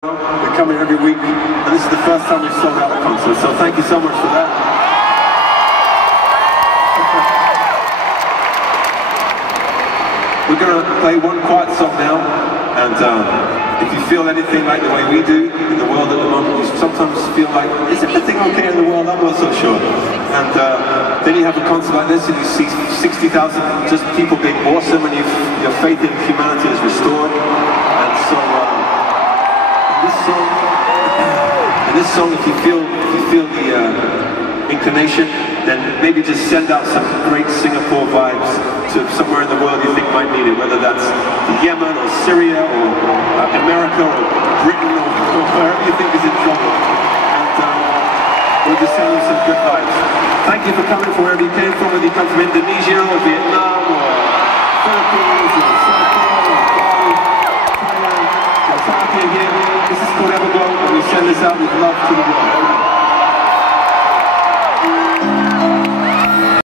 They come here every week, and this is the first time we've sold out a concert, so thank you so much for that. We're going to play one quiet song now, and if you feel anything like the way we do in the world at the moment, you sometimes feel like, is everything okay in the world? I'm not so sure. And then you have a concert like this, and you see 60,000 just people being awesome, and your faith in humanity is restored. And so, in this song, if you feel the inclination, then maybe just send out some great Singapore vibes to somewhere in the world you think might need it, whether that's Yemen or Syria or America or Britain or wherever you think is in trouble. And we'll just send you some good vibes. Thank you for coming from wherever you came from, whether you come from Indonesia or Vietnam or Philippines or Singapore or Bali, Thailand, or South here. This is called Everglow, and we send this out with love to the world.